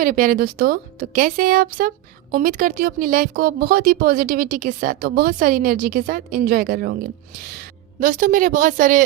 मेरे प्यारे दोस्तों। तो कैसे हैं आप सब? उम्मीद करती हूँ अपनी लाइफ को बहुत ही पॉजिटिविटी के साथ, तो बहुत सारी एनर्जी के साथ एंजॉय कर रहे होंगे। दोस्तों, मेरे बहुत सारे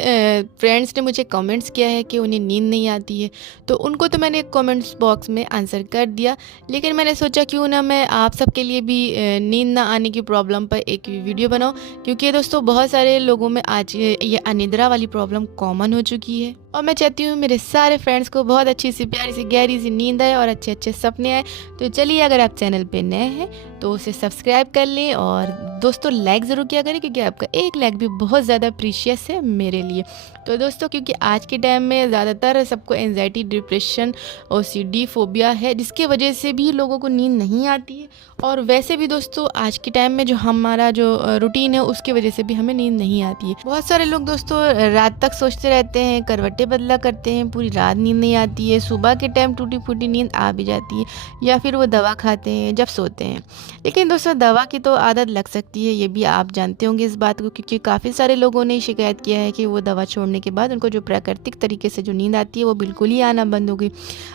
फ्रेंड्स ने मुझे कमेंट्स किया है कि उन्हें नींद नहीं आती है, तो उनको तो मैंने कमेंट्स बॉक्स में आंसर कर दिया। लेकिन मैंने सोचा क्यों ना मैं आप सबके लिए भी नींद ना आने की प्रॉब्लम पर एक वीडियो बनाऊं, क्योंकि दोस्तों बहुत सारे लोगों में आज ये अनिद्रा वाली प्रॉब्लम कॉमन हो चुकी है। और मैं चाहती हूँ मेरे सारे फ्रेंड्स को बहुत अच्छी सी प्यारी सी गहरी सी नींद आए और अच्छे अच्छे सपने आए। तो चलिए, अगर आप चैनल पे नए हैं तो उसे सब्सक्राइब कर लें और दोस्तों लाइक ज़रूर किया करें, क्योंकि आपका एक लाइक भी बहुत ज़्यादा प्रीशियस है मेरे लिए। तो दोस्तों, क्योंकि आज के टाइम में ज़्यादातर सबको एंजाइटी, डिप्रेशन, ओसीडी, फोबिया है, जिसकी वजह से भी लोगों को नींद नहीं आती है। और वैसे भी दोस्तों आज के टाइम में जो हमारा जो रूटीन है उसकी वजह से भी हमें नींद नहीं आती है। बहुत सारे लोग दोस्तों रात तक सोचते रहते हैं, करवटें बदला करते हैं, पूरी रात नींद नहीं आती है, सुबह के टाइम टूटी फूटी नींद आ भी जाती है, या फिर वो दवा खाते हैं जब सोते हैं। लेकिन दोस्तों दवा की तो आदत लग सकती है, ये भी आप जानते होंगे इस बात को, क्योंकि काफ़ी सारे लोगों ने शिकायत किया है कि वो दवा छोड़ने के बाद उनको जो प्राकृतिक तरीके से जो नींद आती है वो बिल्कुल ही आना बंद हो गई।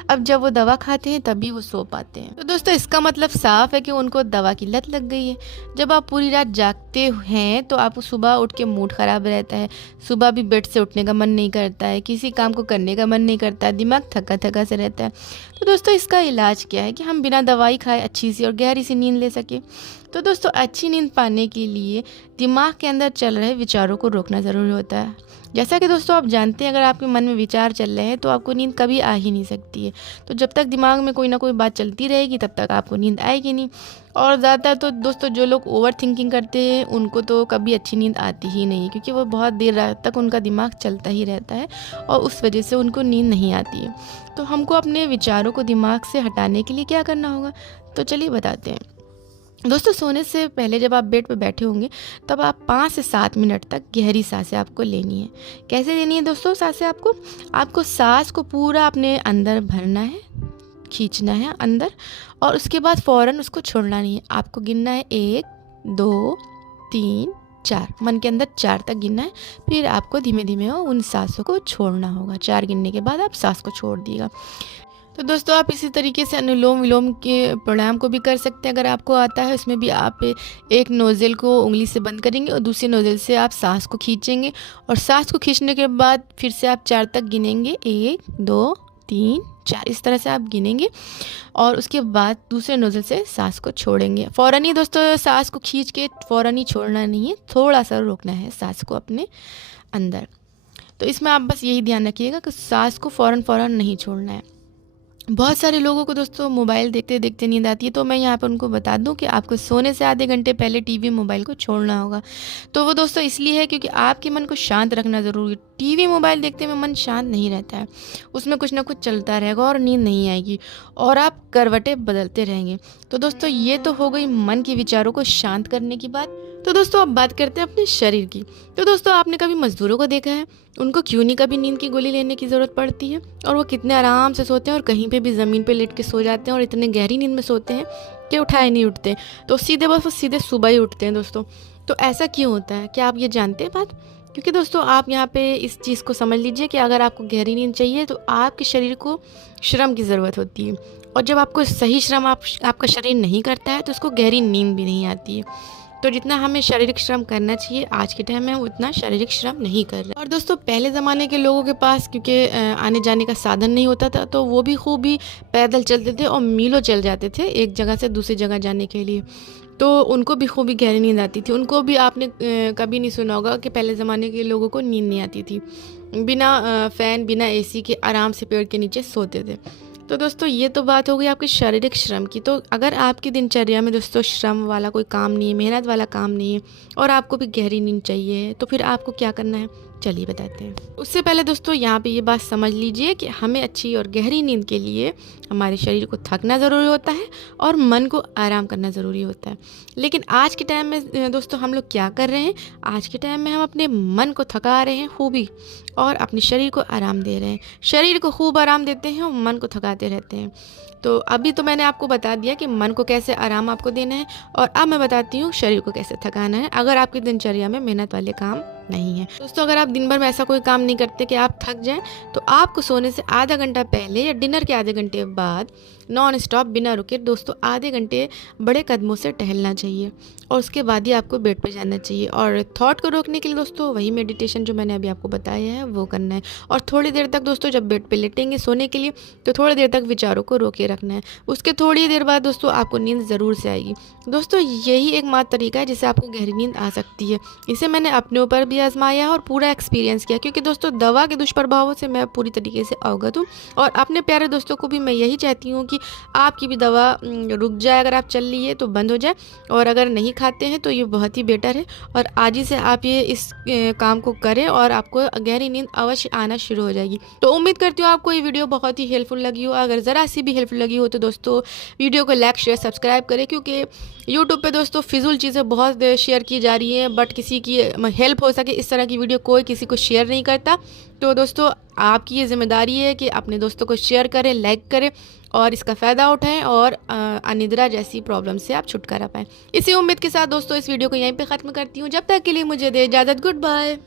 अब जब वो दवा खाते हैं तभी वो सो पाते हैं। तो दोस्तों इसका मतलब साफ है कि उनको दवा की लत लग गई है। जब आप पूरी रात जागते हैं तो आप सुबह उठ के मूड ख़राब रहता है, सुबह भी बेड से उठने का मन नहीं करता है, किसी काम को करने का मन नहीं करता है, दिमाग थका थका से रहता है। तो दोस्तों इसका इलाज क्या है कि हम बिना दवाई खाए अच्छी सी और गहरी सी नींद ले सके। तो दोस्तों अच्छी नींद पाने के लिए दिमाग के अंदर चल रहे विचारों को रोकना ज़रूरी होता है। जैसा कि दोस्तों आप जानते हैं, अगर आपके मन में विचार चल रहे हैं तो आपको नींद कभी आ ही नहीं सकती है। तो जब तक दिमाग में कोई ना कोई बात चलती रहेगी तब तक आपको नींद आएगी नहीं। और ज़्यादातर तो दोस्तों जो लोग ओवर थिंकिंग करते हैं उनको तो कभी अच्छी नींद आती ही नहीं है, क्योंकि वो बहुत देर रात तक उनका दिमाग चलता ही रहता है और उस वजह से उनको नींद नहीं आती है। तो हमको अपने विचारों को दिमाग से हटाने के लिए क्या करना होगा, तो चलिए बताते हैं। दोस्तों सोने से पहले जब आप बेड पर बैठे होंगे तब आप 5 से 7 मिनट तक गहरी सांसें आपको लेनी है। कैसे लेनी है दोस्तों सांसें? आपको सांस को पूरा अपने अंदर भरना है, खींचना है अंदर, और उसके बाद फ़ौरन उसको छोड़ना नहीं है। आपको गिनना है 1 2 3 4, मन के अंदर 4 तक गिनना है। फिर आपको धीमे धीमे उन सांसों को छोड़ना होगा। 4 गिनने के बाद आप सांस को छोड़ दिएगा। तो दोस्तों आप इसी तरीके से अनुलोम विलोम के प्राणायाम को भी कर सकते हैं अगर आपको आता है। उसमें भी आप एक नोज़ल को उंगली से बंद करेंगे और दूसरे नोज़ल से आप सांस को खींचेंगे, और सांस को खींचने के बाद फिर से आप 4 तक गिनेंगे, 1 2 3 4, इस तरह से आप गिनेंगे। और उसके बाद दूसरे नोज़ल से सांस को छोड़ेंगे। फ़ौरन ही दोस्तों सांस को खींच के फ़ौरन ही छोड़ना नहीं है, थोड़ा सा रोकना है सांस को अपने अंदर। तो इसमें आप बस यही ध्यान रखिएगा कि सांस को फ़ौरन नहीं छोड़ना है। बहुत सारे लोगों को दोस्तों मोबाइल देखते देखते नींद आती है, तो मैं यहाँ पर उनको बता दूं कि आपको सोने से आधे घंटे पहले टीवी मोबाइल को छोड़ना होगा। तो वो दोस्तों इसलिए है क्योंकि आपके मन को शांत रखना ज़रूरी है। टीवी मोबाइल देखते में मन शांत नहीं रहता है, उसमें कुछ ना कुछ चलता रहेगा और नींद नहीं आएगी और आप करवटें बदलते रहेंगे। तो दोस्तों ये तो हो गई मन के विचारों को शांत करने की बात। तो दोस्तों अब बात करते हैं अपने शरीर की। तो दोस्तों आपने कभी मज़दूरों को देखा है? उनको क्यों नहीं कभी नींद की गोली लेने की ज़रूरत पड़ती है, और वो कितने आराम से सोते हैं और कहीं पे भी ज़मीन पे लेट के सो जाते हैं और इतने गहरी नींद में सोते हैं कि उठाए नहीं उठते। तो सीधे बस वो सीधे सुबह ही उठते हैं दोस्तों। तो ऐसा क्यों होता है, क्या आप ये जानते हैं बात? क्योंकि दोस्तों आप यहाँ पे इस चीज़ को समझ लीजिए कि अगर आपको गहरी नींद चाहिए तो आपके शरीर को श्रम की ज़रूरत होती है, और जब आपको सही श्रम आपका शरीर नहीं करता है तो उसको गहरी नींद भी नहीं आती है। तो जितना हमें शारीरिक श्रम करना चाहिए आज के टाइम में उतना शारीरिक श्रम नहीं कर रहे। और दोस्तों पहले ज़माने के लोगों के पास क्योंकि आने जाने का साधन नहीं होता था, तो वो भी खूब ही पैदल चलते थे और मीलों चल जाते थे एक जगह से दूसरी जगह जाने के लिए। तो उनको भी खूब ही गहरी नींद आती थी। उनको भी आपने कभी नहीं सुना होगा कि पहले ज़माने के लोगों को नींद नहीं आती थी, बिना फ़ैन बिना एसी के आराम से पेड़ के नीचे सोते थे। तो दोस्तों ये तो बात हो गई आपके शारीरिक श्रम की। तो अगर आपकी दिनचर्या में दोस्तों श्रम वाला कोई काम नहीं है, मेहनत वाला काम नहीं है, और आपको भी गहरी नींद चाहिए, तो फिर आपको क्या करना है, चलिए बताते हैं। उससे पहले दोस्तों यहाँ पे ये बात समझ लीजिए कि हमें अच्छी और गहरी नींद के लिए हमारे शरीर को थकना ज़रूरी होता है और मन को आराम करना ज़रूरी होता है। लेकिन आज के टाइम में दोस्तों हम लोग क्या कर रहे हैं, आज के टाइम में हम अपने मन को थका रहे हैं खूबी और अपने शरीर को आराम दे रहे हैं। शरीर को खूब आराम देते हैं और मन को थकाते रहते हैं। तो अभी तो मैंने आपको बता दिया कि मन को कैसे आराम आपको देना है, और अब मैं बताती हूँ शरीर को कैसे थकाना है अगर आपकी दिनचर्या में मेहनत वाले काम नहीं है। दोस्तों अगर आप दिन भर में ऐसा कोई काम नहीं करते कि आप थक जाएं, तो आपको सोने से आधा घंटा पहले या डिनर के आधे घंटे बाद नॉन स्टॉप बिना रुके दोस्तों आधे घंटे बड़े कदमों से टहलना चाहिए और उसके बाद ही आपको बेड पे जाना चाहिए। और थॉट को रोकने के लिए दोस्तों वही मेडिटेशन जो मैंने अभी आपको बताया है वो करना है। और थोड़ी देर तक दोस्तों जब बेड पे लेटेंगे सोने के लिए तो थोड़ी देर तक विचारों को रोके रखना है। उसके थोड़ी देर बाद दोस्तों आपको नींद ज़रूर से आएगी। दोस्तों यही एकमात्र तरीका है जिससे आपको गहरी नींद आ सकती है। इसे मैंने अपने ऊपर भी आजमाया है और पूरा एक्सपीरियंस किया, क्योंकि दोस्तों दवा के दुष्प्रभावों से मैं पूरी तरीके से अवगत हूँ। और अपने प्यारे दोस्तों को भी मैं यही चाहती हूँ कि आपकी भी दवा रुक जाए, अगर आप चल रही है तो बंद हो जाए, और अगर नहीं खाते हैं तो ये बहुत ही बेटर है। और आज ही से आप ये इस काम को करें और आपको गहरी नींद अवश्य आना शुरू हो जाएगी। तो उम्मीद करती हूँ आपको ये वीडियो बहुत ही हेल्पफुल लगी हो। अगर ज़रा सी भी हेल्पफुल लगी हो तो दोस्तों वीडियो को लाइक शेयर सब्सक्राइब करें, क्योंकि यूट्यूब पे दोस्तों फिजूल चीज़ें बहुत शेयर की जा रही हैं, बट किसी की हेल्प हो सके इस तरह की वीडियो कोई किसी को शेयर नहीं करता। तो दोस्तों आपकी ये जिम्मेदारी है कि अपने दोस्तों को शेयर करें, लाइक करें और इसका फ़ायदा उठाएं और अनिद्रा जैसी प्रॉब्लम से आप छुटकारा पाएं। इसी उम्मीद के साथ दोस्तों इस वीडियो को यहीं पे ख़त्म करती हूँ। जब तक के लिए मुझे दे इजाज़त, गुड बाय।